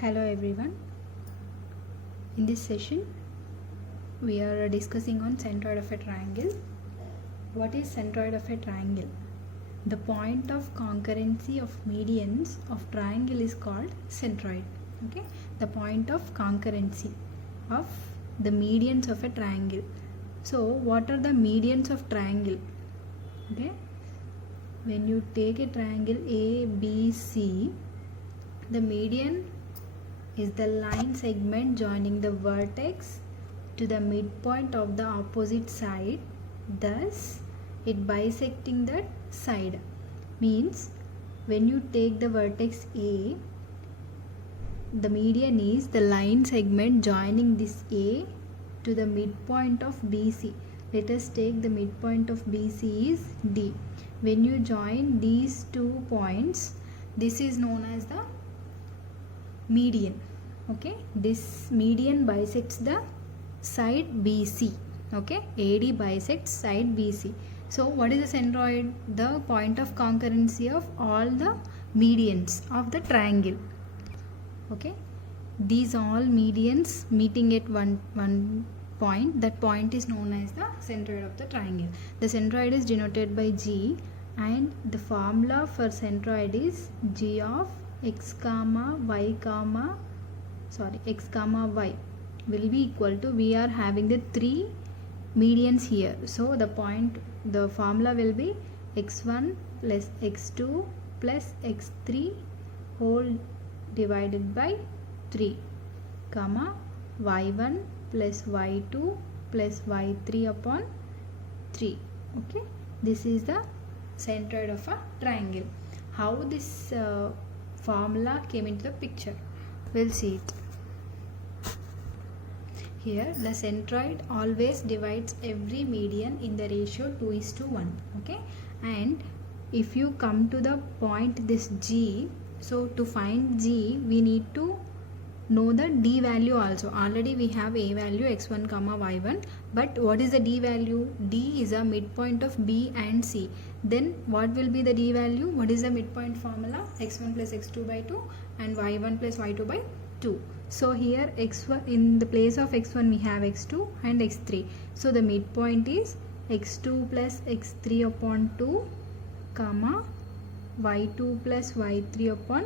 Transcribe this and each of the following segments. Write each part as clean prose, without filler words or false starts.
Hello everyone. In this session we are discussing on centroid of a triangle. What is centroid of a triangle? The point of concurrency of medians of triangle is called centroid. Okay, the point of concurrency of the medians of a triangle. So what are the medians of triangle? Okay, when you take a triangle ABC, the median is the line segment joining the vertex to the midpoint of the opposite side, thus it bisecting that side. Means when you take the vertex A, the median is the line segment joining this A to the midpoint of BC. Let us take the midpoint of BC is D. When you join these 2 points, this is known as the median. Okay, this median bisects the side BC. Okay, AD bisects side BC. So what is the centroid? The point of concurrency of all the medians of the triangle. Okay, these all medians meeting at one point. That point is known as the centroid of the triangle. The centroid is denoted by G, and the formula for centroid is G of x comma y will be equal to, we are having the 3 medians here, so the formula will be x1 plus x2 plus x3 whole divided by 3 comma y1 plus y2 plus y3 upon 3. Okay, this is the centroid of a triangle. How this formula came into the picture, we'll see it. Here the centroid always divides every median in the ratio 2:1. Okay, and if you come to the point this G, so to find G we need to know the D value also. Already we have A value x1 comma y1, but what is the D value? D is a midpoint of B and C. Then what will be the D value? What is the midpoint formula? x1 plus x2 by 2 and y1 plus y2 by 2. So here x1, in the place of x1 we have x2 and x3. So the midpoint is x2 plus x3 upon 2 comma y2 plus y3 upon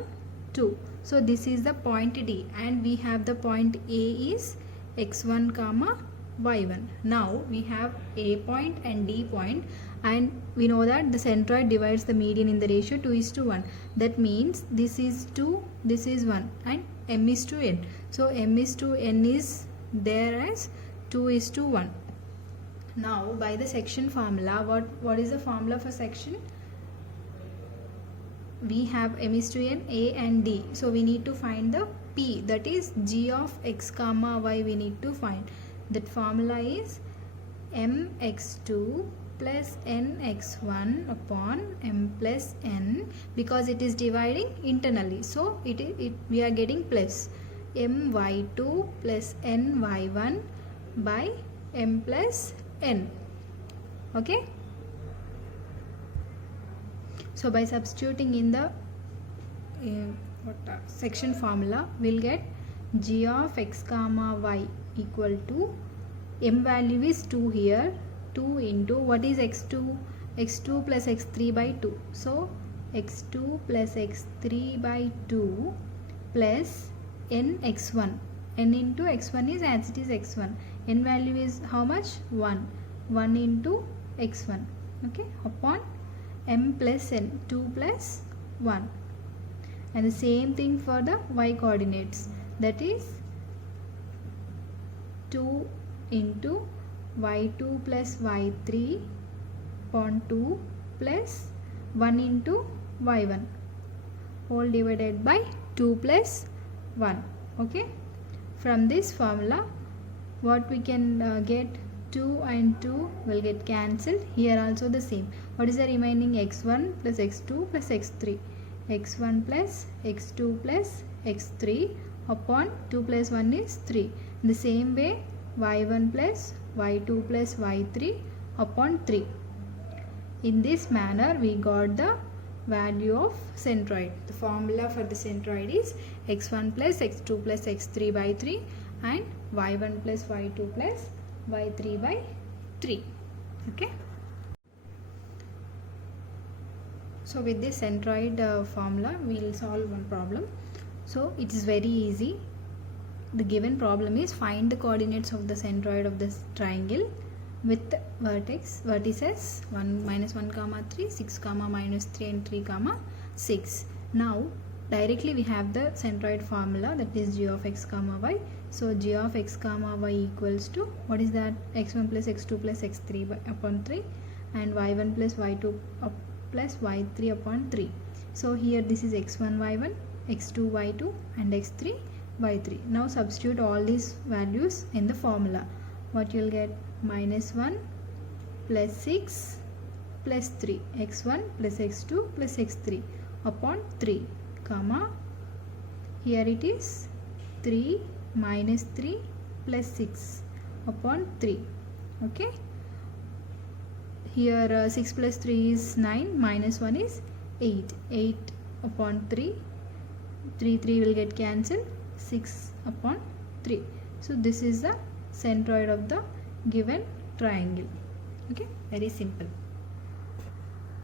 2. So this is the point D, and we have the point A is x1 comma y1. Now we have A point and D point, and we know that the centroid divides the median in the ratio 2:1. That means this is 2, this is 1, and m is to n. So m is to n is there as 2:1. Now by the section formula, what is the formula for section? We have m is to n, A and D. So we need to find the P, that is G of x comma y we need to find. That formula is mx2 plus nx1 upon m plus n, because it is dividing internally. So we are getting plus my2 plus ny1 by m plus n. Okay. So by substituting in the section formula, we'll get G of x comma y equal to, m value is 2 here, 2 into what is x2? x2 plus x3 by 2. So x2 plus x3 by 2 plus n x1. n into x1 is as it is x1. n value is how much? 1. 1 into x1. Okay, upon m plus n, 2 plus 1. And the same thing for the y coordinates, that is 2 into y2 plus y3 upon 2 plus 1 into y1 whole divided by 2 plus 1. Okay, from this formula what we can get? 2 and 2 will get cancelled. Here also the same. What is the remaining? x1 plus x2 plus x3. x1 plus x2 plus x3 upon 2 plus 1 is 3. In the same way y1 plus y2 plus y3 upon 3. In this manner we got the value of centroid. The formula for the centroid is x1 plus x2 plus x3 by 3 and y1 plus y2 plus y3 by 3. Okay. So with this centroid formula we will solve one problem. So it is very easy. The given problem is find the coordinates of the centroid of this triangle with vertices 1 minus 1 comma 3, 6 comma minus 3 and 3 comma 6. Now directly we have the centroid formula, that is g of x comma y. So g of x comma y equals to, what is that, x1 plus x2 plus x3 upon 3 and y1 plus y2 plus y3 upon 3. So here this is x1 y1, x2 y2 and x3 y3. Now substitute all these values in the formula. What you will get, minus 1 plus 6 plus 3, x1 plus x2 plus x3 upon 3, comma, here it is 3 minus 3 plus 6 upon 3. Okay. Here 6 plus 3 is 9, minus 1 is 8. 8 upon 3. 3 will get cancelled. 6 upon 3. So this is the centroid of the given triangle. Okay, very simple.